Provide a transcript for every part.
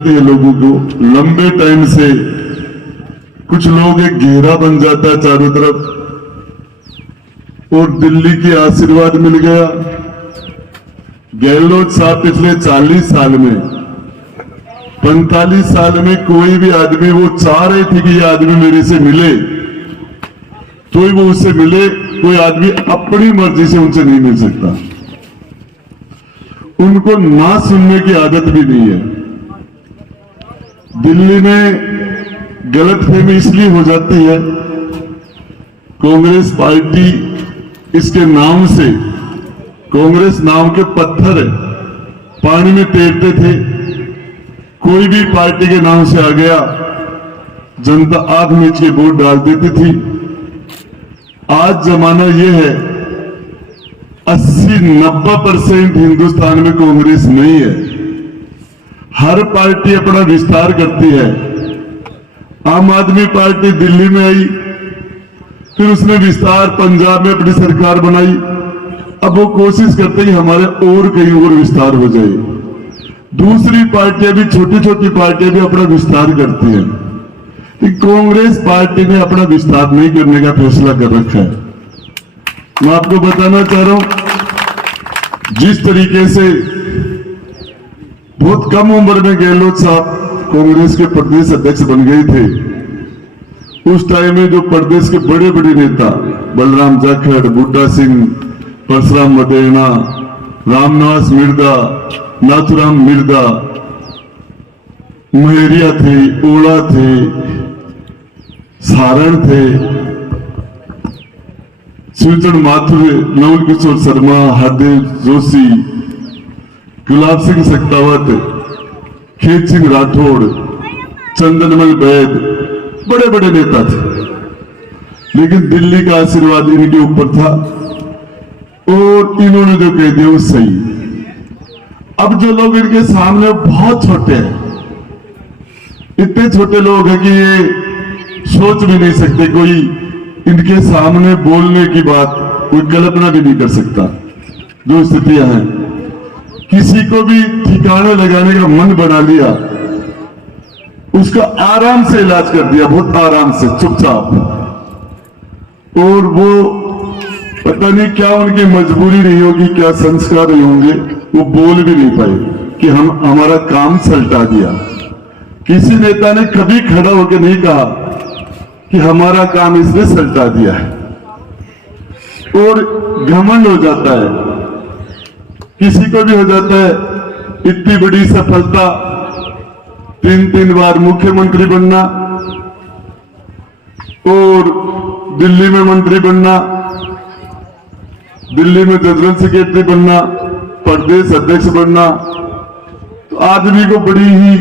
ये लोगों को लंबे टाइम से कुछ लोग एक घेरा बन जाता है चारों तरफ और दिल्ली की आशीर्वाद मिल गया। गहलोत साहब पिछले 40 साल में 45 साल में कोई भी आदमी वो चाह रहे थे कि ये आदमी मेरे से मिले तो ही वो उससे मिले। कोई आदमी अपनी मर्जी से उनसे नहीं मिल सकता। उनको ना सुनने की आदत भी नहीं है। दिल्ली में गलतफहमी इसलिए हो जाती है, कांग्रेस पार्टी इसके नाम से, कांग्रेस नाम के पत्थर पानी में तैरते थे। कोई भी पार्टी के नाम से आ गया, जनता आंख मीच के वोट डाल देती थी। आज जमाना यह है 80-90% हिंदुस्तान में कांग्रेस नहीं है। हर पार्टी अपना विस्तार करती है। आम आदमी पार्टी दिल्ली में आई, फिर उसने विस्तार पंजाब में अपनी सरकार बनाई। अब वो कोशिश करते कि हमारे और कहीं और विस्तार हो जाए। दूसरी पार्टियां भी, छोटी छोटी पार्टियां भी अपना विस्तार करती हैं। कांग्रेस पार्टी ने अपना विस्तार नहीं करने का फैसला कर रखा है। मैं आपको बताना चाह रहा हूं, जिस तरीके से बहुत कम उम्र में गहलोत साहब कांग्रेस के प्रदेश अध्यक्ष बन गए थे, उस टाइम में जो प्रदेश के बड़े बड़े नेता बलराम जाखड़, बुड्ढा सिंह, परशुराम मदेरणा, रामनाथ मिर्दा, नाथुराम मिर्दा, महेरिया थे, ओड़ा थे, सारण थे, शिवचंद माथुर, नवल किशोर शर्मा, हरदेव जोशी, गुलाब सिंह सख्तावत, खेत सिंह राठौड़, चंदनमल वैद, बड़े बड़े नेता थे। लेकिन दिल्ली का आशीर्वाद इनके ऊपर था और इन्होंने जो कह दिया वो सही। अब जो लोग इनके सामने बहुत छोटे हैं, इतने छोटे लोग हैं कि ये सोच भी नहीं सकते। कोई इनके सामने बोलने की बात कोई कल्पना भी नहीं कर सकता। जो स्थितियां हैं, किसी को भी ठिकाने लगाने का मन बना लिया, उसका आराम से इलाज कर दिया, बहुत आराम से, चुपचाप। और वो पता नहीं क्या उनकी मजबूरी रही होगी, क्या संस्कार रहे होंगे, वो बोल भी नहीं पाए कि हमारा काम सलटा दिया। किसी नेता ने कभी खड़ा होकर नहीं कहा कि हमारा काम इसने सलटा दिया है। और घमंड हो जाता है, किसी को भी हो जाता है। इतनी बड़ी सफलता, 3 बार मुख्यमंत्री बनना और दिल्ली में मंत्री बनना, दिल्ली में जनरल सेक्रेटरी बनना, प्रदेश अध्यक्ष बनना, तो आदमी को बड़ी ही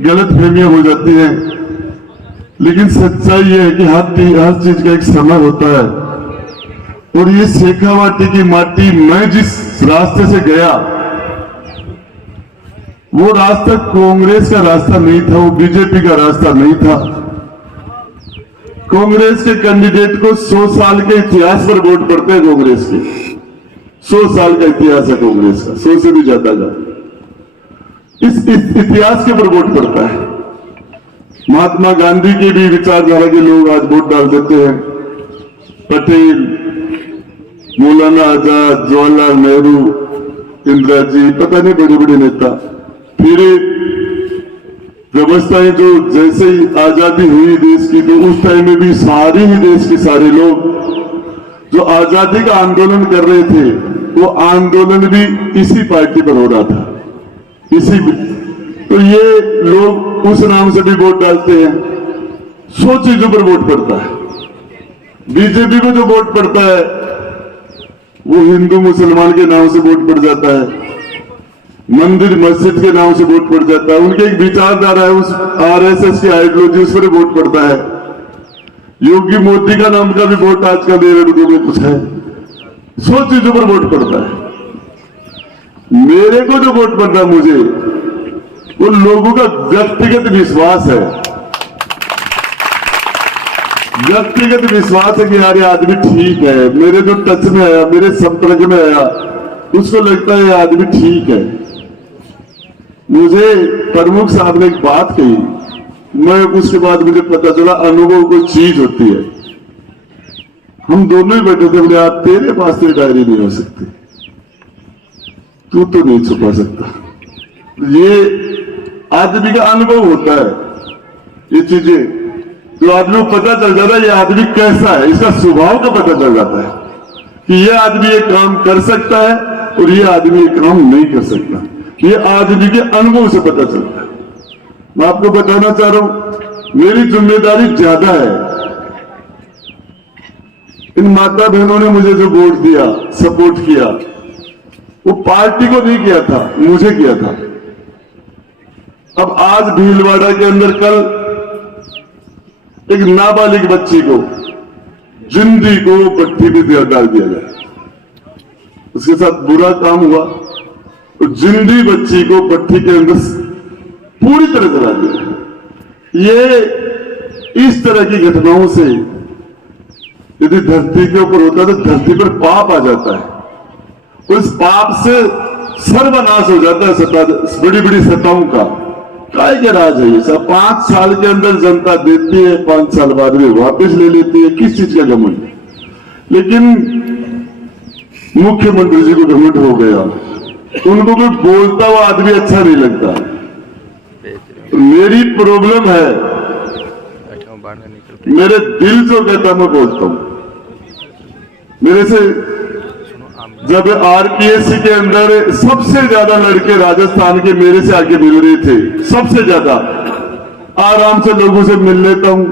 गलतफहमियां हो जाती हैं। लेकिन सच्चाई यह है कि हर चीज का एक समय होता है। और ये शेखावाटी की माटी, मैं जिस रास्ते से गया, वो रास्ता कांग्रेस का रास्ता नहीं था, वो बीजेपी का रास्ता नहीं था। कांग्रेस के कैंडिडेट को 100 साल के इतिहास पर वोट पड़ते हैं। कांग्रेस के 100 साल का इतिहास है कांग्रेस का, 100 से भी ज्यादा का। इस इतिहास के ऊपर वोट पड़ता है। महात्मा गांधी की भी विचारधारा के लोग आज वोट डाल देते हैं। पटेल, मौलाना आजाद, जवाहरलाल नेहरू, इंदिरा जी, पता नहीं बड़े बड़े नेता। फिर व्यवस्थाएं जो जैसे ही आजादी हुई देश की, तो उस टाइम में भी सारे ही देश के सारे लोग जो आजादी का आंदोलन कर रहे थे, वो आंदोलन भी इसी पार्टी पर हो रहा था, इसी। तो ये लोग उस नाम से भी वोट डालते हैं। 100 चीजों पर वोट पड़ता है। बीजेपी को जो वोट पड़ता है वो हिंदू मुसलमान के नाम से वोट पड़ जाता है, मंदिर मस्जिद के नाम से वोट पड़ जाता है। उनकी एक विचारधारा है, उस आरएसएस की आइडियोलॉजी, उस पर वोट पड़ता है। योगी मोदी का नाम का भी वोट आजकल दे रहे लोगों में कुछ है। 100 चीजों पर वोट पड़ता है। मेरे को जो वोट पड़ता है, मुझे वो लोगों का व्यक्तिगत विश्वास है। व्यक्तिगत विश्वास है कि यार ये आदमी ठीक है, मेरे जो टच में आया, मेरे संपर्क में आया, उसको लगता है ये आदमी ठीक है। मुझे प्रमुख साहब ने एक बात कही, मैं उसके बाद मुझे पता चला अनुभव कोई चीज होती है। हम दोनों ही बैठे थे, बोले यार तेरे पास तो डायरी नहीं हो सकती, तू तो नहीं छुपा सकता। ये आदमी का अनुभव होता है, ये चीजें जो आदमी को पता चल जाता है ये आदमी कैसा है, इसका स्वभाव का पता चल जाता है कि ये आदमी ये काम कर सकता है और ये आदमी ये काम नहीं कर सकता। ये आदमी के अनुभव से पता चलता है। मैं आपको बताना चाह रहा हूं, मेरी जिम्मेदारी ज्यादा है। इन माता बहनों ने मुझे जो वोट दिया, सपोर्ट किया, वो पार्टी को नहीं किया था, मुझे किया था। अब आज भीलवाड़ा के अंदर कल एक नाबालिग बच्ची को, जिंदी को भट्टी में डाल दिया गया, उसके साथ बुरा काम हुआ और जिंदी बच्ची को भट्टी के अंदर पूरी तरह जला दिया। ये इस तरह की घटनाओं से यदि धरती के ऊपर होता तो धरती पर पाप आ जाता है, उस पाप से सर्वनाश हो जाता है बड़ी बड़ी सत्ताओं का। काय के राज है ये सब? 5 साल के अंदर जनता देती है, 5 साल बाद में वापस ले लेती है, किस चीज का घमंड? लेकिन मुख्यमंत्री जी को घमंड हो गया, उनको कोई बोलता हुआ आदमी अच्छा नहीं लगता। मेरी प्रॉब्लम है, मेरे दिल जो कहता मैं बोलता हूं। मेरे से जब आरपीएससी के अंदर सबसे ज्यादा लड़के राजस्थान के मेरे से आगे मिल रहे थे, सबसे ज्यादा आराम से लोगों से मिल लेता हूं,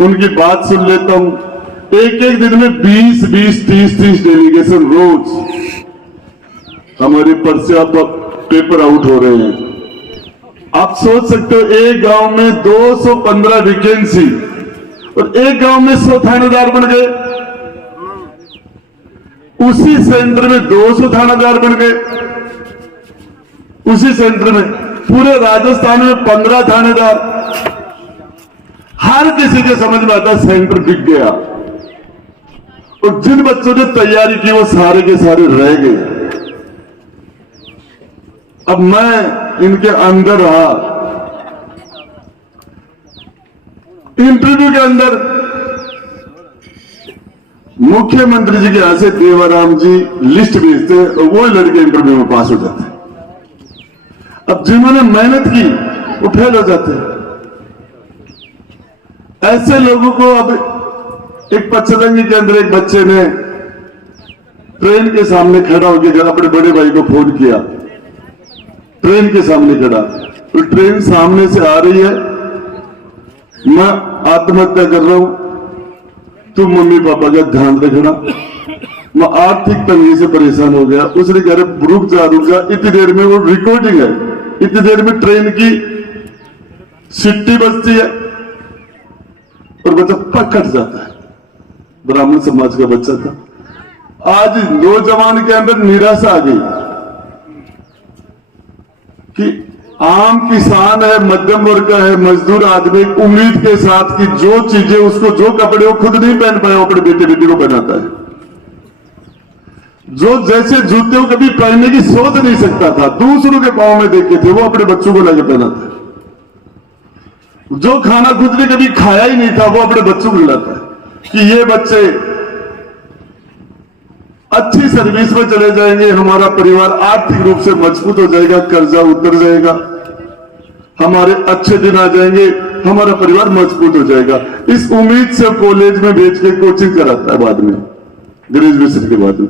उनकी बात सुन लेता हूं। एक एक दिन में 20-20, 30-30 डेलीगेशन रोज हमारे पर्चे अब पेपर आउट हो रहे हैं। आप सोच सकते हो, एक गांव में 215 वैकेंसी और एक गांव में 100 थानेदार बन गए। उसी सेंटर में 200 थानेदार बन गए, उसी सेंटर में पूरे राजस्थान में 15 थानेदार। हर किसी के समझ में आता सेंटर बिक गया और जिन बच्चों ने तैयारी की वो सारे के सारे रह गए। अब मैं इनके अंदर रहा, इंटरव्यू के अंदर मुख्यमंत्री जी के यहां से देवाराम जी लिस्ट भेजते हैं और वो लड़के इंटरव्यू में पास हो जाते हैं। अब जिन्होंने मेहनत की वो फेल हो जाते हैं। ऐसे लोगों को अब एक पचलंगी के अंदर एक बच्चे ने ट्रेन के सामने खड़ा होकर अपने बड़े भाई को फोन किया, ट्रेन के सामने खड़ा, तो ट्रेन सामने से आ रही है, मैं आत्महत्या कर रहा हूं, तुम मम्मी पापा का ध्यान रखना। मैं आर्थिक तंगी से परेशान हो गया। उसने कह रहे रुक जा, इतनी देर में, वो रिकॉर्डिंग है, इतनी देर में ट्रेन की सिट्टी बजती है और बच्चा पकड़ जाता है। ब्राह्मण समाज का बच्चा था। आज नौजवान के अंदर निराशा आ गई कि आम किसान है, मध्यम वर्ग का है, मजदूर आदमी उम्मीद के साथ कि जो चीजें उसको, जो कपड़े वो खुद नहीं पहन पाए, अपने बेटे बेटी को पहनाता है। जो जैसे जूते वो कभी पहनने की सोच नहीं सकता था, दूसरों के पांव में देखे थे, वो अपने बच्चों को लाके पहनाता है। जो खाना खुद ने कभी खाया ही नहीं था वो अपने बच्चों को खिलाता है कि ये बच्चे अच्छी सर्विस में चले जाएंगे, हमारा परिवार आर्थिक रूप से मजबूत हो जाएगा, कर्जा उतर जाएगा, हमारे अच्छे दिन आ जाएंगे, हमारा परिवार मजबूत हो जाएगा। इस उम्मीद से कॉलेज में भेज के कोचिंग कराता है बाद में, ग्रेजुएशन के बाद में,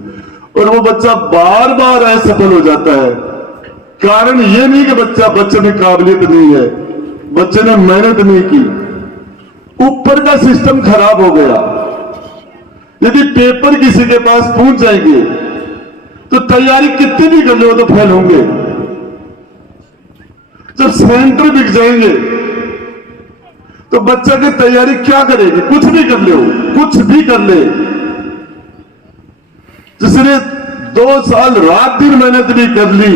और वो बच्चा बार बार असफल हो जाता है। कारण ये नहीं कि बच्चे में काबिलियत नहीं है, बच्चे ने मेहनत नहीं की, ऊपर का सिस्टम खराब हो गया। यदि पेपर किसी के पास पहुंच जाएंगे तो तैयारी कितनी भी कर लो तो फेल होंगे। जब सेंटर बिक जाएंगे तो बच्चा की तैयारी क्या करेगी? कुछ भी कर ले, कुछ भी कर ले। जिसने 2 साल रात दिन मेहनत भी कर ली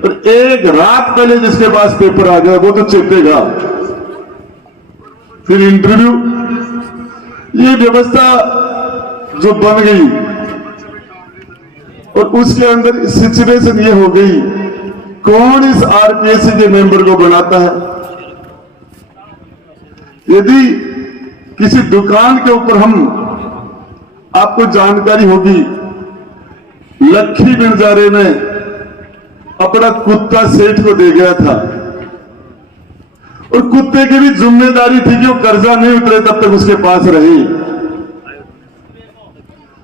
और एक रात पहले जिसके पास पेपर आ गया वो तो चेतेगा। फिर इंटरव्यू, ये व्यवस्था जो बन गई और उसके अंदर सिचुएशन ये हो गई, कौन इस आरपीएससी के मेंबर को बनाता है? यदि किसी दुकान के ऊपर हम आपको जानकारी होगी, लखी बिंजारे में अपना कुत्ता सेठ को दे गया था और कुत्ते की भी जिम्मेदारी थी कि वो कर्जा नहीं उतरे तब तक उसके पास रही।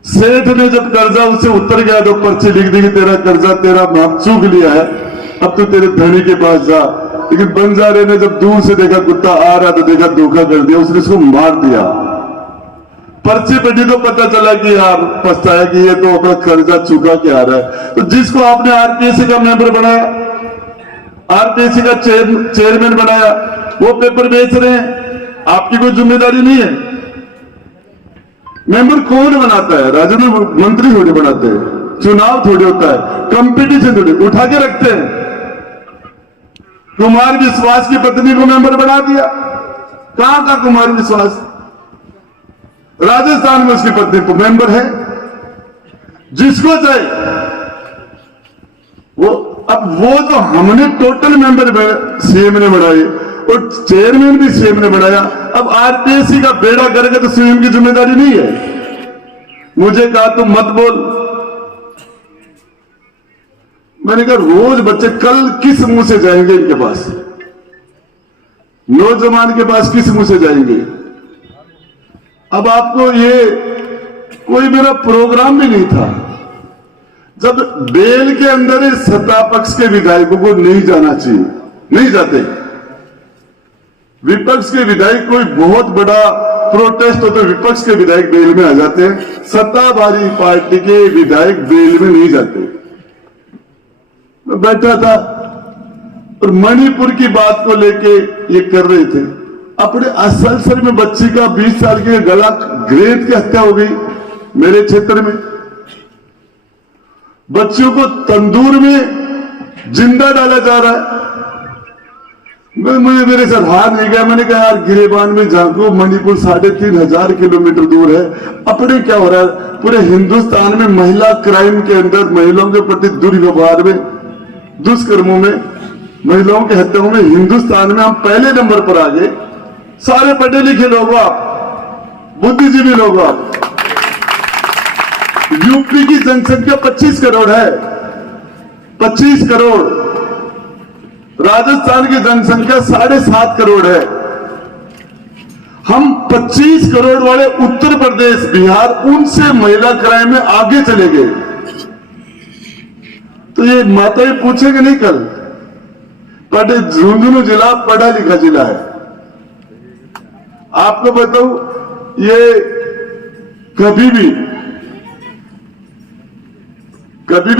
सेठ ने जब कर्जा उससे उतर गया तो पर्ची लिख दी कि तेरा कर्जा तेरा माफ चूक लिया है, अब तो तेरे धनी के पास जा। लेकिन बंजारे ने जब दूर से देखा कुत्ता आ रहा तो देखा धोखा कर दिया, उसने इसको मार दिया। पर्ची पटी तो पता चला कि यार पछताया कि ये तो अपना कर्जा चुका के आ रहा है। तो जिसको आपने आरपीएससी का मेंबर बनाया, आरपीएससी का चेयरमैन बनाया, वो पेपर बेच रहे हैं, आपकी कोई जिम्मेदारी नहीं है। मेंबर कौन बनाता है? राजनीतिक मंत्री थोड़ी बनाते हैं, चुनाव थोड़ी होता है, कंपटीशन थोड़ी, उठा के रखते हैं। कुमार विश्वास की पत्नी को मेंबर बना दिया। कहां का कुमार विश्वास? राजस्थान में उसकी पत्नी को मेंबर है। जिसको चाहे वो, अब वो तो हमने टोटल मेंबर सीएम ने बनाए और चेयरमैन भी सीएम ने बनाया। अब आरपीएससी का बेड़ा करेगा तो सीएम की जिम्मेदारी नहीं है। मुझे कहा तुम मत बोल, मैंने कहा रोज बच्चे कल किस मुंह से जाएंगे इनके पास, नौजवान के पास किस मुंह से जाएंगे? अब आपको ये कोई मेरा प्रोग्राम भी नहीं था। जब बेल के अंदर इस सत्ता पक्ष के विधायकों को नहीं जाना चाहिए, नहीं जाते। विपक्ष के विधायक कोई बहुत बड़ा प्रोटेस्ट हो तो विपक्ष के विधायक बेल में आ जाते हैं, सत्ताधारी पार्टी के विधायक बेल में नहीं जाते। मैं बैठा था और मणिपुर की बात को लेके ये कर रहे थे। अपने असलसर में बच्ची का 20 साल की गला ग्रेट की हत्या हो गई मेरे क्षेत्र में। बच्चियों को तंदूर में जिंदा डाला जा रहा है। मुझे मेरे सर हाथ नहीं गया। मैंने कहा यार गिरेबान में झांको, मणिपुर 3500 किलोमीटर दूर है। अपने क्या हो रहा है पूरे हिंदुस्तान में? महिला क्राइम के अंदर, महिलाओं के प्रति दुर्व्यवहार में, दुष्कर्मों में, महिलाओं की हत्याओं में हिंदुस्तान में हम पहले नंबर पर आ गए। सारे पढ़े लिखे लोग हो आप, बुद्धिजीवी लोग हो आप। यूपी की जनसंख्या 25 करोड़ है, 25 करोड़। राजस्थान की जनसंख्या 7.5 करोड़ है। हम 25 करोड़ वाले उत्तर प्रदेश, बिहार, उनसे महिला क्राइम में आगे चले गए। तो ये माताएं पूछेंगे नहीं कल, पढ़े झुंझुनू जिला पढ़ा लिखा जिला है। आपको बताऊं, ये कभी भी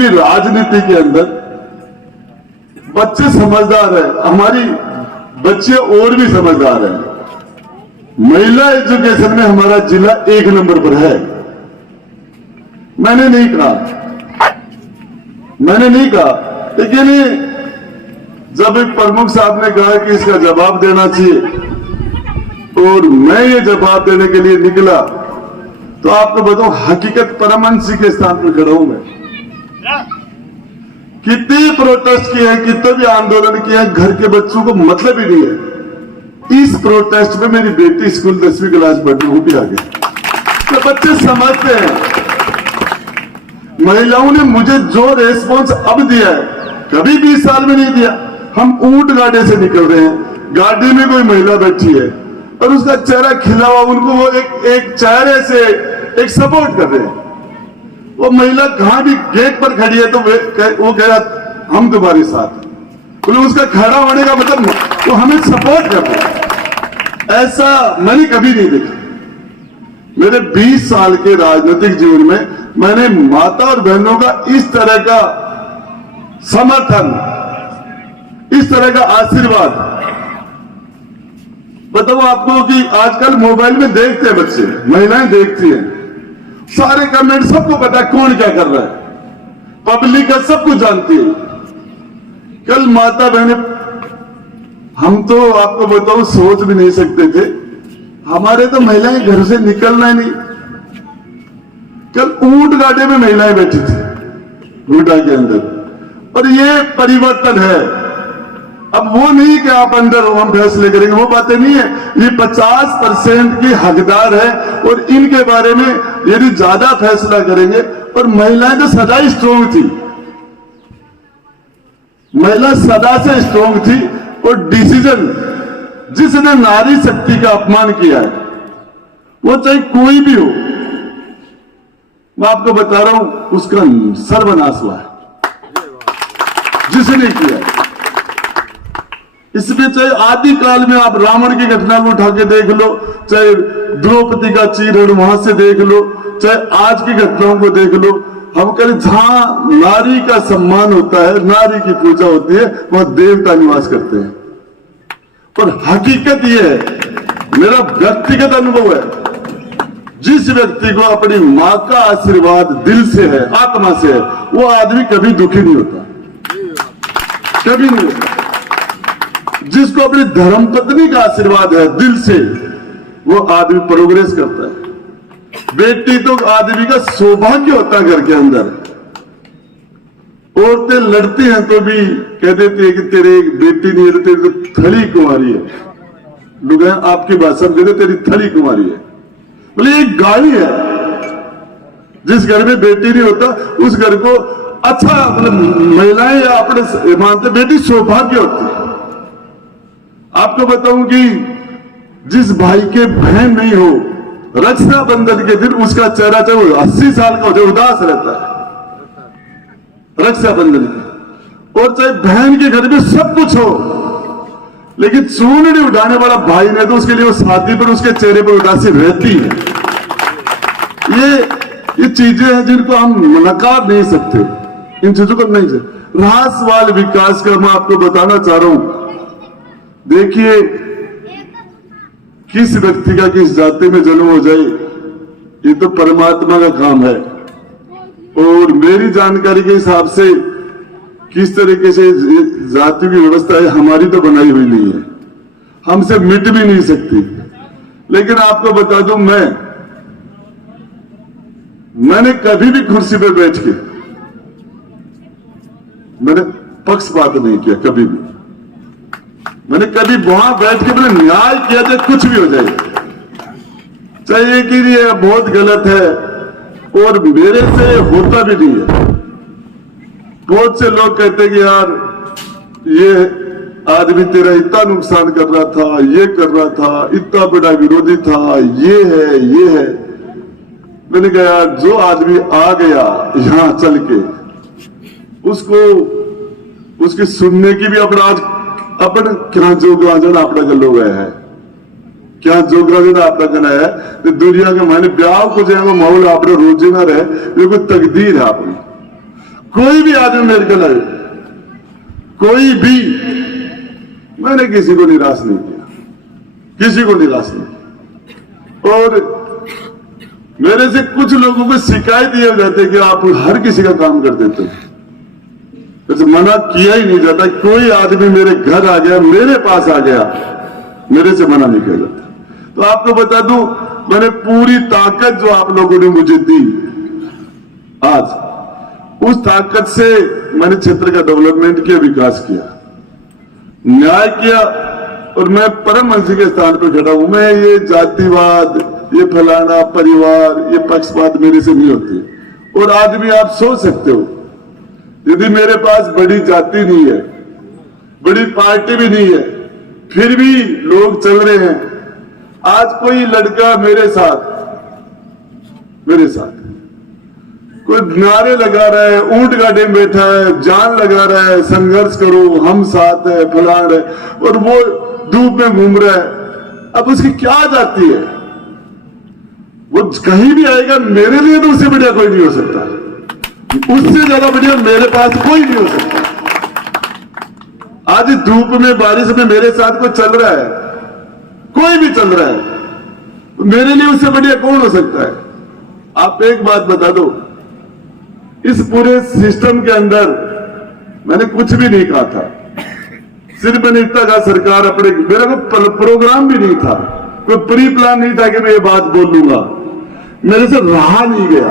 राजनीति के अंदर बच्चे समझदार है, हमारी बच्चे और भी समझदार है। महिला एजुकेशन में हमारा जिला 1 नंबर पर है। मैंने नहीं कहा, लेकिन जब एक प्रमुख साहब ने कहा कि इसका जवाब देना चाहिए और मैं ये जवाब देने के लिए निकला, तो आपको बताऊं हकीकत परमहंसी के स्थान पर खड़ा हूं मैं। कितने प्रोटेस्ट किए हैं, कितने भी आंदोलन किए हैं, घर के बच्चों को मतलब ही नहीं है। इस प्रोटेस्ट में मेरी बेटी स्कूल 10वीं क्लास पढ़ती, वो भी आ गई। तो बच्चे समझते हैं। महिलाओं ने मुझे जो रेस्पॉन्स अब दिया है, कभी 20 साल में नहीं दिया। हम ऊंट गाड़ी से निकल रहे हैं, गाड़ी में कोई महिला बैठी है और उसका चेहरा खिला हुआ, उनको वो एक चेहरे से एक सपोर्ट कर रहे हैं। वो महिला कहां भी गेट पर खड़ी है तो वो कह रहा हम तुम्हारे साथ हैं, तो उसका खड़ा होने का मतलब वो हमें सपोर्ट कर रहे हैं। ऐसा मैंने कभी नहीं देखा मेरे 20 साल के राजनीतिक जीवन में। मैंने माता और बहनों का इस तरह का समर्थन, इस तरह का आशीर्वाद। बताओ आपको कि आजकल मोबाइल में देखते हैं बच्चे, महिलाएं देखती हैं, सारे कमेंट, सबको पता है कौन क्या कर रहा है, पब्लिक का सब कुछ जानती है। कल माता बहने, हम तो आपको बताओ सोच भी नहीं सकते थे, हमारे तो महिलाएं घर से निकलना ही नहीं। कल ऊंट गाड़ी में महिलाएं बैठी थी, घूटा के अंदर, और ये परिवर्तन है। अब वो नहीं कि आप अंदर हो हम फैसले करेंगे, वो बातें नहीं है। ये 50% की हकदार है और इनके बारे में यदि ज्यादा फैसला करेंगे। और महिलाएं तो सदा ही स्ट्रोंग थी, महिला सदा से स्ट्रोंग थी। और डिसीजन जिसने नारी शक्ति का अपमान किया है, वो चाहे कोई भी हो, मैं आपको बता रहा हूं, उसका सर्वनाश हुआ है जिसने किया। इसमें चाहे आदि काल में आप रावण की घटना को उठा के देख लो, चाहे द्रौपदी का चीरहरण वहां से देख लो, चाहे आज की घटनाओं को देख लो। हम कहें जहां नारी का सम्मान होता है, नारी की पूजा होती है, वहां देवता निवास करते हैं। पर हकीकत यह है, मेरा व्यक्तिगत अनुभव है, जिस व्यक्ति को अपनी मां का आशीर्वाद दिल से है, आत्मा से है, वो आदमी कभी दुखी नहीं होता, कभी नहीं होता। जिसको अपनी धर्मपत्नी का आशीर्वाद है दिल से, वो आदमी प्रोग्रेस करता है। बेटी तो आदमी का सौभाग्य होता है घर के अंदर। औरतें लड़ती हैं तो भी कह देती है कि तेरी बेटी नहीं है, तेरी तो थली कुमारी है। लोग आपकी भाषा में कहते तेरी थली कुमारी है, बोले एक गाली है। जिस घर में बेटी नहीं होता उस घर को अच्छा, मतलब महिलाएं या अपने मानते बेटी सौभाग्य होती है। आपको बताऊं कि जिस भाई के बहन नहीं हो, रक्षाबंधन के दिन उसका चेहरा चाहे वो 80 साल का हो जाए उदास रहता है रक्षाबंधन के। और चाहे बहन के घर में सब कुछ हो, लेकिन चूनड़ी उठाने वाला भाई ने तो उसके लिए वो शादी पर उसके चेहरे पर उदासी रहती है। ये चीजें हैं जिनको हम नकार नहीं सकते, इन चीजों को नहीं सकते। राष्ट्रवाद विकास का मैं आपको बताना चाह रहा हूं। देखिए, किस व्यक्ति का किस जाति में जन्म हो जाए, ये तो परमात्मा का काम है। और मेरी जानकारी के हिसाब से किस तरीके से जाति की व्यवस्था है, हमारी तो बनाई हुई नहीं है, हमसे मिट भी नहीं सकती। लेकिन आपको बता दूं, मैंने कभी भी कुर्सी पे बैठ के मैंने पक्षपात नहीं किया, कभी भी। मैंने कभी वहां बैठ के मैंने न्याय किया, चाहे कुछ भी हो जाए, चाहिए कि ये बहुत गलत है और मेरे से होता भी नहीं है। बहुत से लोग कहते हैं कि यार ये आदमी तेरा इतना नुकसान कर रहा था, ये कर रहा था, इतना बड़ा विरोधी था, ये है। मैंने कहा यार, जो आदमी आ गया यहां चल के, उसको उसकी सुनने की भी अपराध अपन क्या जोगाजन आपका गलो गया है, क्या जोगाजन आपका गना है। तो दुनिया के माने ब्याह को जाएगा माहौल आपने रोजे ना रहे, ये कोई तकदीर है आपने। कोई भी आदमी मेरे को लगे, कोई भी, मैंने किसी को निराश नहीं किया, किसी को निराश नहीं किया। और मेरे से कुछ लोगों को शिकायत ये हो जाती है कि आप हर किसी का काम कर देते हो, वैसे मना किया ही नहीं जाता। कोई आदमी मेरे घर आ गया, मेरे पास आ गया, मेरे से मना नहीं किया जाता। तो आपको बता दूं, मैंने पूरी ताकत जो आप लोगों ने मुझे दी आज, उस ताकत से मैंने क्षेत्र का डेवलपमेंट किया, विकास किया, न्याय किया। और मैं परम हंसी के स्थान पर खड़ा हूं। मैं ये जातिवाद, ये फलाना परिवार, ये पक्षपात मेरे से नहीं होती। और आज भी आप सोच सकते हो, यदि मेरे पास बड़ी जाति नहीं है, बड़ी पार्टी भी नहीं है, फिर भी लोग चल रहे हैं। आज कोई लड़का मेरे साथ कोई नारे लगा रहा है, ऊंट गाड़ी में बैठा है, जान लगा रहा है, संघर्ष करो, हम साथ है, फलान है, और वो धूप में घूम रहा है। अब उसकी क्या जाती है, वो कहीं भी आएगा, मेरे लिए तो उससे बढ़िया कोई नहीं हो सकता, उससे ज्यादा बढ़िया मेरे पास कोई नहीं हो सकता। आज धूप में बारिश में मेरे साथ कोई चल रहा है, कोई भी चल रहा है, मेरे लिए उससे बढ़िया कौन हो सकता है। आप एक बात बता दो, इस पूरे सिस्टम के अंदर मैंने कुछ भी नहीं कहा था, सिर्फ मैंने इतना कहा सरकार अपने, मेरा कोई प्रोग्राम भी नहीं था, कोई प्री प्लान नहीं था कि मैं ये बात बोल लूंगा, मेरे से रहा नहीं गया।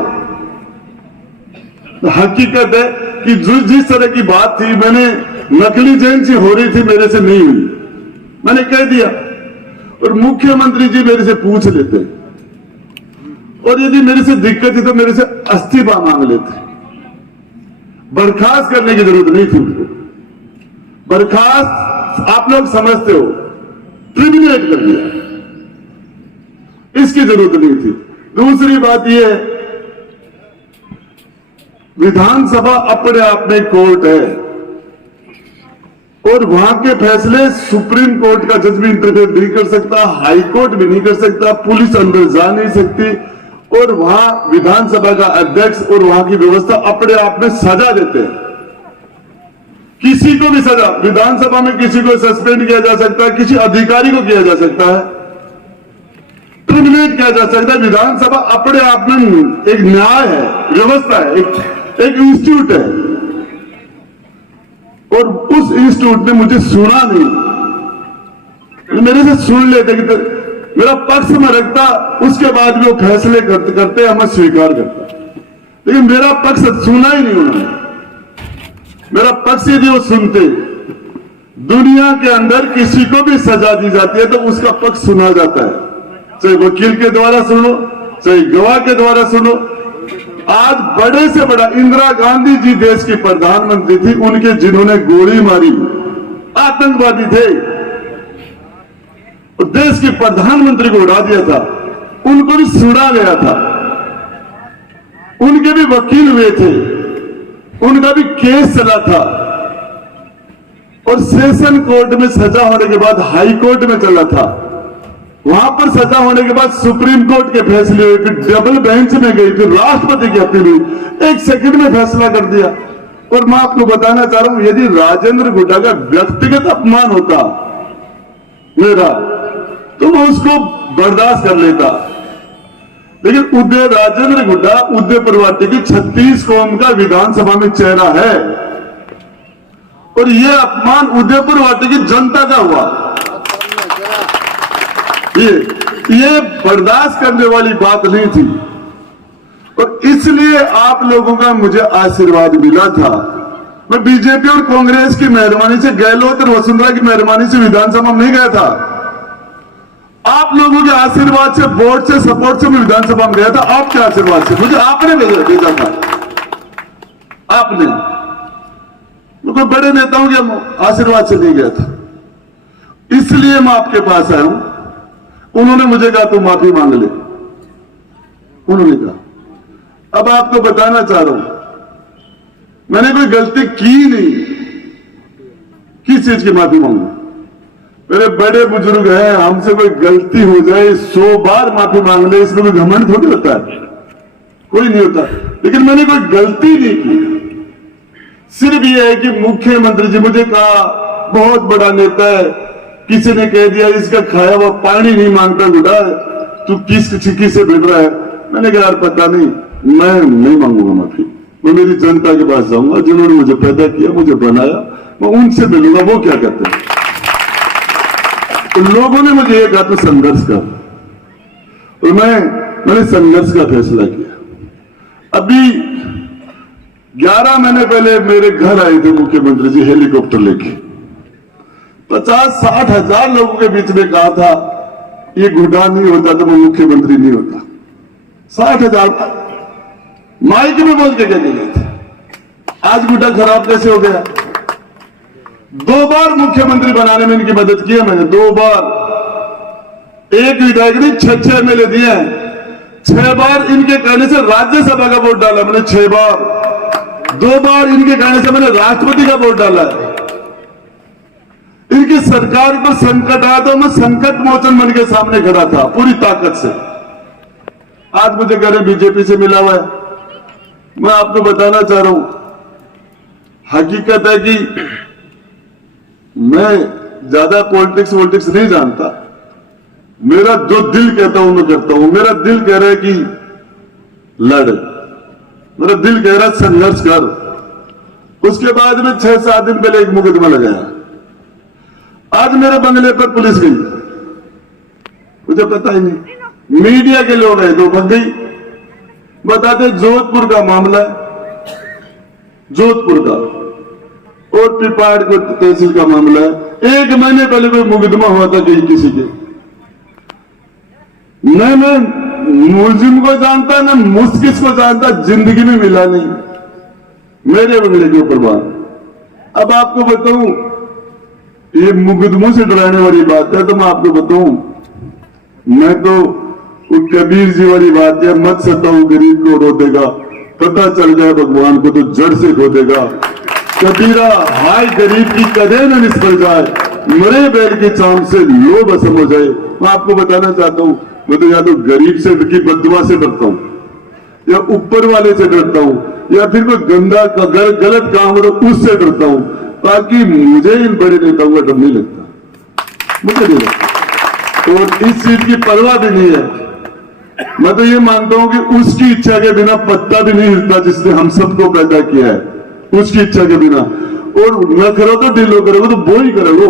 हकीकत है कि जिस तरह की बात थी, मैंने नकली जयंती हो रही थी, मेरे से नहीं हुई, मैंने कह दिया। और मुख्यमंत्री जी मेरे से पूछ लेते, और यदि मेरे से दिक्कत थी तो मेरे से इस्तीफा मांग लेते। बर्खास्त करने की जरूरत नहीं थी उनको। बर्खास्त आप लोग समझते हो, टर्मिनेट कर दिया, इसकी जरूरत नहीं थी। दूसरी बात यह है, विधानसभा अपने आप में कोर्ट है, और वहां के फैसले सुप्रीम कोर्ट का जज भी इंटरफेयर नहीं कर सकता, हाई कोर्ट भी नहीं कर सकता, पुलिस अंदर जा नहीं सकती, और वहां विधानसभा का अध्यक्ष और वहां की व्यवस्था अपने आप में सजा देते हैं। किसी को भी सजा, विधानसभा में किसी को सस्पेंड किया जा सकता है, किसी अधिकारी को किया जा सकता है, टर्मिनेट किया जा सकता है। विधानसभा अपने आप में एक न्याय है, व्यवस्था है, एक इंस्टीट्यूट है, और उस इंस्टीट्यूट ने मुझे सुना नहीं। मेरे से सुन लेते कि तो मेरा पक्ष में रखता, उसके बाद भी वो फैसले करते मैं स्वीकार करता, लेकिन मेरा पक्ष सुना ही नहीं उन्होंने। मेरा पक्ष यदि वो सुनते, दुनिया के अंदर किसी को भी सजा दी जाती है तो उसका पक्ष सुना जाता है, चाहे वकील के द्वारा सुनो, चाहे गवाह के द्वारा सुनो। आज बड़े से बड़ा इंदिरा गांधी जी देश की प्रधानमंत्री थी, उनके जिन्होंने गोली मारी आतंकवादी थे, और देश के प्रधानमंत्री को उड़ा दिया था, उनको भी सुना गया था, उनके भी वकील हुए थे, उनका भी केस चला था, और सेशन कोर्ट में सजा होने के बाद हाई कोर्ट में चला था, वहां पर सजा होने के बाद सुप्रीम कोर्ट के फैसले हुए, फिर डबल बेंच में गई, फिर राष्ट्रपति की अपील हुई, 1 सेकंड में फैसला कर दिया। और मैं आपको बताना चाह रहा हूं, यदि राजेंद्र गुड्डा का व्यक्तिगत अपमान होता मेरा, तो मैं उसको बर्दाश्त कर लेता, लेकिन उदय राजेंद्र गुड्डा उदयपुर वाटी की 36 कौम का विधानसभा में चेहरा है, और यह अपमान उदयपुर वाटी की जनता का हुआ। ये बर्दाश्त करने वाली बात नहीं थी, और इसलिए आप लोगों का मुझे आशीर्वाद मिला था। मैं बीजेपी और कांग्रेस की मेहरबानी से, गहलोत और वसुंधरा की मेहरबानी से विधानसभा में नहीं गया था, आप लोगों के आशीर्वाद से, वोट से, सपोर्ट से मैं विधानसभा में गया था। आपके आशीर्वाद से मुझे आपने भेजा था, आपने, कोई बड़े नेताओं के आशीर्वाद से नहीं गया था, इसलिए मैं आपके पास आया हूं। उन्होंने मुझे कहा तू माफी मांग ले, उन्होंने कहा। अब आपको बताना चाह रहा हूं, मैंने कोई गलती की नहीं, किस चीज की माफी मांगू? मेरे बड़े बुजुर्ग हैं, हमसे कोई गलती हो जाए 100 बार माफी मांग ले, इसमें कोई घमंड थोड़ी होता है, कोई नहीं होता, लेकिन मैंने कोई गलती नहीं की। सिर्फ यह है कि मुख्यमंत्री जी मुझे कहा बहुत बड़ा नेता है, किसी ने कह दिया इसका खाया हुआ पानी नहीं मांगता गुड्डा, तू किस चिक्की से भिड़ रहा है। मैंने कहा यार पता नहीं, मैं नहीं मांगूंगा माफी, मैं मेरी जनता के पास जाऊंगा, जिन्होंने मुझे पैदा किया, मुझे बनाया, मैं उनसे मिलूंगा, वो क्या कहते हैं। तो लोगों ने मुझे ये कहा तू संघर्ष कर, और मैंने संघर्ष का फैसला किया। अभी 11 महीने पहले मेरे घर आए थे मुख्यमंत्री जी हेलीकॉप्टर लेके, 50-60 हजार लोगों के बीच में कहा था ये गुड्डा नहीं होता तो मैं मुख्यमंत्री नहीं होता। 60 हजार माइक में बोल के कहने गए थे। आज गुड्डा खराब कैसे हो गया? 2 बार मुख्यमंत्री बनाने में इनकी मदद की है मैंने, 2 बार। एक विधायक ने 6 एमएलए दिए हैं, 6 बार इनके कहने से राज्यसभा का वोट डाला मैंने, 6 बार। 2 बार इनके कहने से मैंने राष्ट्रपति का वोट डाला है। इनकी सरकार पर संकट आया तो मैं संकट मोचन बन के सामने खड़ा था पूरी ताकत से। आज मुझे कह रहे बीजेपी से मिला हुआ है। मैं आपको बताना चाह रहा हूं, हकीकत है कि मैं ज्यादा पॉलिटिक्स नहीं जानता। मेरा जो दिल कहता हूं मैं करता हूं। मेरा दिल कह रहा है कि लड़, मेरा दिल कह रहा है संघर्ष कर। उसके बाद में 6-7 दिन पहले एक मुकदमा लगाया। आज मेरे बंगले पर पुलिस गई, मुझे पता ही नहीं, मीडिया के लोग आए तो भग गई। बताते जोधपुर का मामला है, जोधपुर का, और पिपाड़ को तहसील का मामला है। 1 महीने पहले कोई मुकदमा हुआ था कहीं किसी के। न मैं मुलजिम को जानता न मुस्किस को जानता, जिंदगी में मिला नहीं मेरे बंगले के ऊपर बात। अब आपको बताऊं, ये मुकदमों से डराने वाली बात है तो मैं आपको बताऊं, मैं तो कबीर जी वाली बात है, मत सताओ गरीब को रो देगा, पता चल जाए भगवान को तो जड़ से खो देगा। कबीरा हाय गरीब की कदे न निष्फल जाए, मरे बैल की चाम से लोभ असम हो जाए। मैं आपको बताना चाहता हूं, मैं तो या तो गरीब से की बददुआ से डरता हूं, या ऊपर वाले से डरता हूं, या फिर कोई गंदा गलत काम हो उससे डरता हूं, ताकि मुझे इन बड़े नेताओं का डर नहीं लगता, मुझे नहीं लगता। और इस चीज की परवाह भी नहीं है। मैं तो ये मानता हूं कि उसकी इच्छा के बिना पत्ता भी नहीं हिलता जिसने हम सबको पैदा किया है, उसकी इच्छा के बिना। और न करो तो ढीलो करोगे तो वो ही करोगे।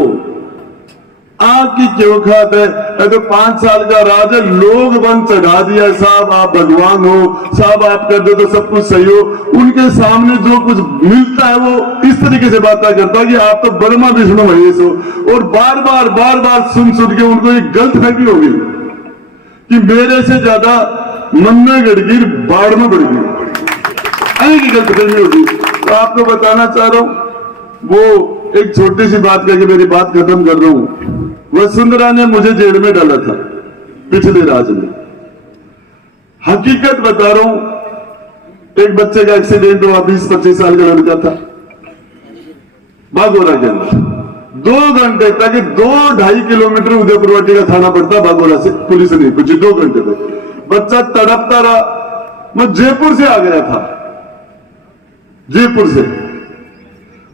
आग की क्यों खात है? तो 5 साल का राज है, लोग बन चढ़ा दिया, साहब आप भगवान हो, साहब आप कर दो तो सब कुछ सही हो। उनके सामने जो कुछ मिलता है वो इस तरीके से बातें करता है कि आप तो ब्रह्मा विष्णु महेश हो। और बार बार सुन के उनको एक गलतफहमी होगी कि मेरे से ज्यादा मन में गड़गी बाढ़ में बढ़ गई, की गलतफहमी होगी। तो आपको बताना चाह रहा हूं, वो एक छोटी सी बात करके मेरी बात खत्म कर रहा हूं। वसुंधरा ने मुझे जेल में डाला था पिछले राज में। हकीकत बता रहा हूं, एक बच्चे का एक्सीडेंट हुआ, 20-25 साल का लड़का था, बागोरा के अंदर। 2 घंटे तक 2-2.5 किलोमीटर उदयपुरवाटी का थाना पड़ता बागोरा से, पुलिस नहीं पूछी। 2 घंटे तक बच्चा तड़पता रहा। मैं जयपुर से आ गया था, जयपुर से,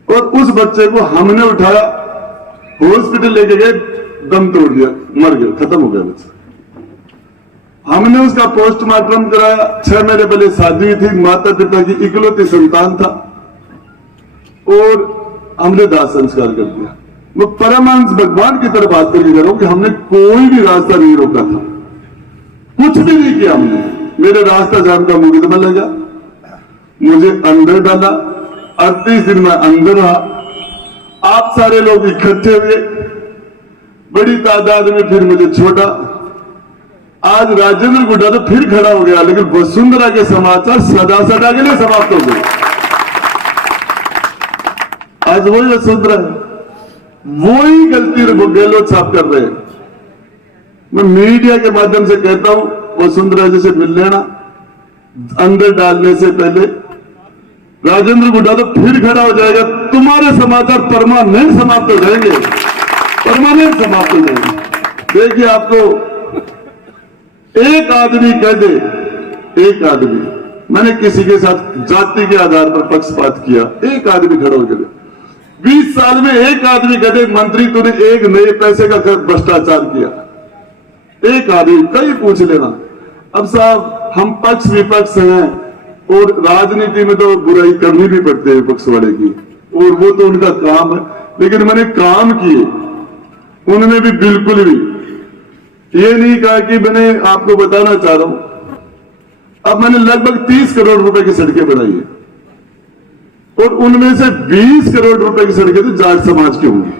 और उस बच्चे को हमने उठाया, हॉस्पिटल लेके गए, दम तोड़ दिया, मर गया, खत्म हो गया बच्चा। हमने उसका पोस्टमार्टम कराया। 6 महीने पहले शादी हुई थी, माता पिता की इकलौती संतान था, और हमने दाह संस्कार कर दिया। मैं परमहंस भगवान की तरफ बात करके कर रहा हूं कि हमने कोई भी रास्ता नहीं रोका था, कुछ भी नहीं किया हमने। मेरे रास्ता जान का मुकदमा लगा, मुझे अंदर डाला, 38 दिन में अंदर रहा। आप सारे लोग इकट्ठे हुए, बड़ी तादाद में फिर मुझे छोड़ा। आज राजेंद्र गुड्डा तो फिर खड़ा हो गया, लेकिन वसुंधरा के समाचार सदा के लिए समाप्त हो गए। आज वही वसुंधरा है, वही गलती गहलोत साहब कर रहे हैं। मैं मीडिया के माध्यम से कहता हूं, वसुंधरा जी से मिल लेना, अंदर डालने से पहले। राजेंद्र गुड्डा तो फिर खड़ा हो जाएगा, तुम्हारे समाचार परमानेंट समाप्त हो जाएंगे, परमानेंट समाप्त हो जाएंगे। देखिए, आपको एक आदमी कह दे, एक आदमी, मैंने किसी के साथ जाति के आधार पर पक्षपात किया, एक आदमी खड़ा हो गया। 20 साल में एक आदमी कह दे मंत्री तूने एक नए पैसे का भ्रष्टाचार किया, एक आदमी, कई पूछ लेना। अब साहब हम पक्ष विपक्ष हैं, और राजनीति में तो बुराई करनी भी पड़ती है विपक्ष वाले की, और वो तो उनका काम है। लेकिन मैंने काम किए, उनमें भी बिल्कुल भी ये नहीं कहा कि मैंने, आपको बताना चाह रहा हूं, अब मैंने लगभग 30 करोड़ रुपए की सड़कें बनाई है, और उनमें से 20 करोड़ रुपए की सड़कें तो जाट समाज की होंगी।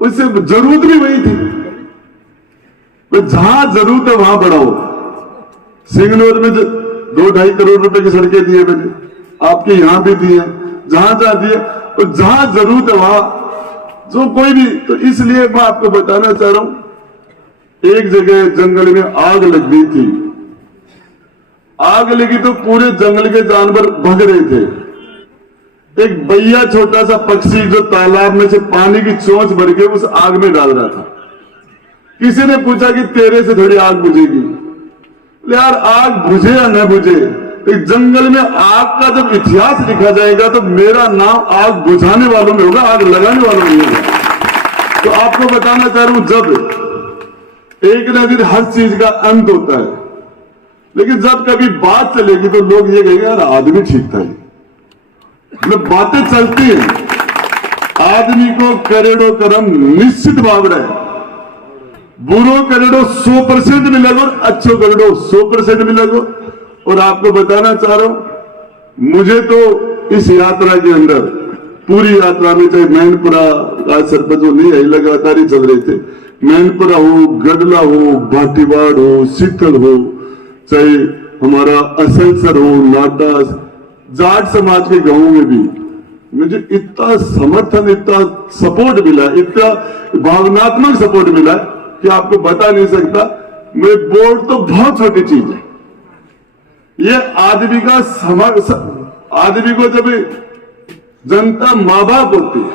उससे जरूरत भी वही थी, जहां जरूरत है वहां बढ़ाओ। सिंगनौर में 2-2.5 करोड़ रुपए की सड़कें दी है मैंने, आपके यहां भी दी है, जहां जहां दिए, और जहां जरूरत है वहां जो कोई भी। तो इसलिए मैं आपको बताना चाह रहा हूं, एक जगह जंगल में आग लग गई थी, आग लगी तो पूरे जंगल के जानवर भग रहे थे। एक बैया छोटा सा पक्षी जो तालाब में से पानी की चोंच भर के उस आग में डाल रहा था। किसी ने पूछा कि तेरे से थोड़ी आग बुझेगी? यार आग बुझे या न बुझे, एक जंगल में आग का जब इतिहास लिखा जाएगा तो मेरा नाम आग बुझाने वालों में होगा, आग लगाने वालों में होगा। तो आपको बताना चाह रहा हूं, जब एक न दिन हर चीज का अंत होता है, लेकिन जब कभी बात चलेगी तो लोग ये कहेंगे यार आदमी ठीक था। ये बातें चलती हैं, आदमी को करोड़ों कर्म निश्चित भाव रहे, बुरो करोड़ों 100% मिलेगा और अच्छो करोड़ों 100% मिलेगा। और आपको बताना चाह रहा हूं, मुझे तो इस यात्रा के अंदर, पूरी यात्रा में, चाहे मैनपुरा, आज सरपंच वो नहीं है, लगातार ही चल रहे थे, मैनपुरा हो, गडला हो, भाटीवाड़ हो, शीतल हो, चाहे हमारा असलसर हो, नाटा, जाट समाज के गांवों में भी मुझे इतना समर्थन, इतना सपोर्ट मिला, इतना भावनात्मक सपोर्ट मिला कि आपको बता नहीं सकता। मैं वोट तो बहुत छोटी चीज है, ये आदमी का आदमी को जब जनता माँ बाप होती है,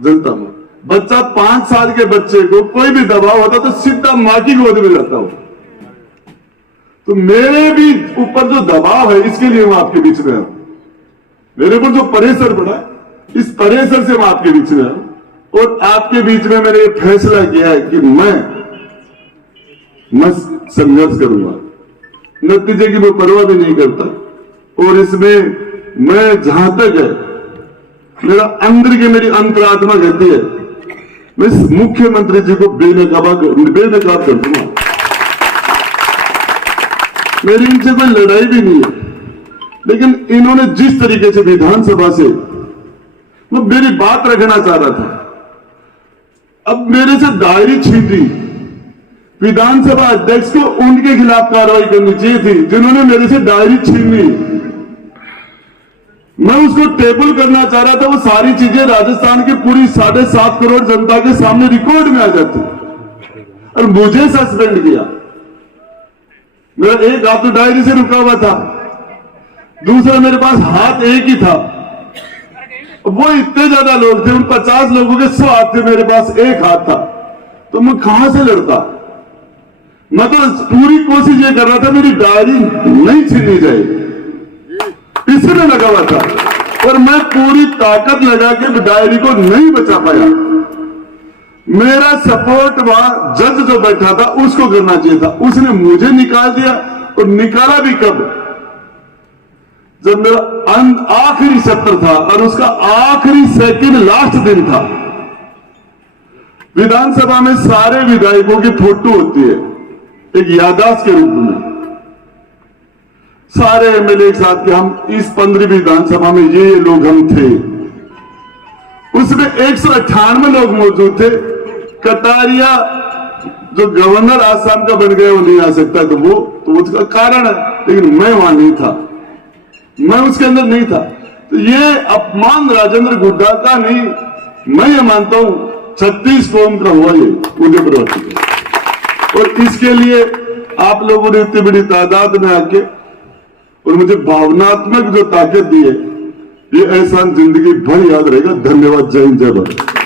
जनता माँ, बच्चा 5 साल के बच्चे को कोई भी दबाव होता तो सीधा माँ की गोद में जाता हो। तो मेरे भी ऊपर जो दबाव है, इसके लिए मैं आपके बीच में हूं। मेरे ऊपर जो प्रेशर पड़ा, इस प्रेशर से मैं आपके बीच में हूं, और आपके बीच में मैंने ये फैसला किया है कि मैं संघर्ष करूंगा, नतीजे की मैं परवाह भी नहीं करता। और इसमें मैं जहां तक है, मेरा अंदर की मेरी अंतरात्मा कहती है, मैं मुख्यमंत्री जी को बेनकाब कर दूंगा। मेरी इनसे कोई लड़ाई भी नहीं है, लेकिन इन्होंने जिस तरीके से विधानसभा से, मैं मेरी बात रखना चाह रहा था, अब मेरे से डायरी छीन ली। विधानसभा अध्यक्ष को उनके खिलाफ कार्रवाई करनी चाहिए थी जिन्होंने मेरे से डायरी छीन ली। मैं उसको टेबल करना चाह रहा था, वो सारी चीजें राजस्थान की पूरी 7.5 करोड़ जनता के सामने रिकॉर्ड में आ जाती, और मुझे सस्पेंड किया। मेरा एक हाथ तो डायरी से रुका हुआ था, दूसरा मेरे पास हाथ एक ही था। वो इतने ज्यादा लोग थे, उन 50 लोगों के 100 हाथ थे, मेरे पास एक हाथ था, तो मैं कहां से लड़ता। मैं तो पूरी कोशिश ये कर रहा था मेरी डायरी नहीं छीनी जाए, इसमें लगा हुआ था, और मैं पूरी ताकत लगा के डायरी को नहीं बचा पाया। मेरा सपोर्ट वहां जज जो बैठा था उसको करना चाहिए था, उसने मुझे निकाल दिया। और निकाला भी कब, जब मेरा आखिरी सत्र था और उसका आखिरी सेकंड लास्ट दिन था। विधानसभा में सारे विधायकों की फोटो होती है एक याददाश्त के रूप में, सारे एमएलए के साथ कि हम इस 15वीं विधानसभा में ये लोग हम थे। उसमें 198 लोग मौजूद थे। कटारिया जो गवर्नर आसाम का बन गया वो नहीं आ सकता, तो उसका कारण है, लेकिन मैं वहां नहीं था, मैं उसके अंदर नहीं था। तो ये अपमान राजेंद्र गुड्डा का नहीं, मैं ये मानता हूं 36 कौम का हुआ ये उदयपुरवासी का। और इसके लिए आप लोगों ने इतनी बड़ी तादाद में आके और मुझे भावनात्मक जो ताकत दी है, ये एहसान जिंदगी भर याद रहेगा। धन्यवाद। जय हिंद, जय भारत।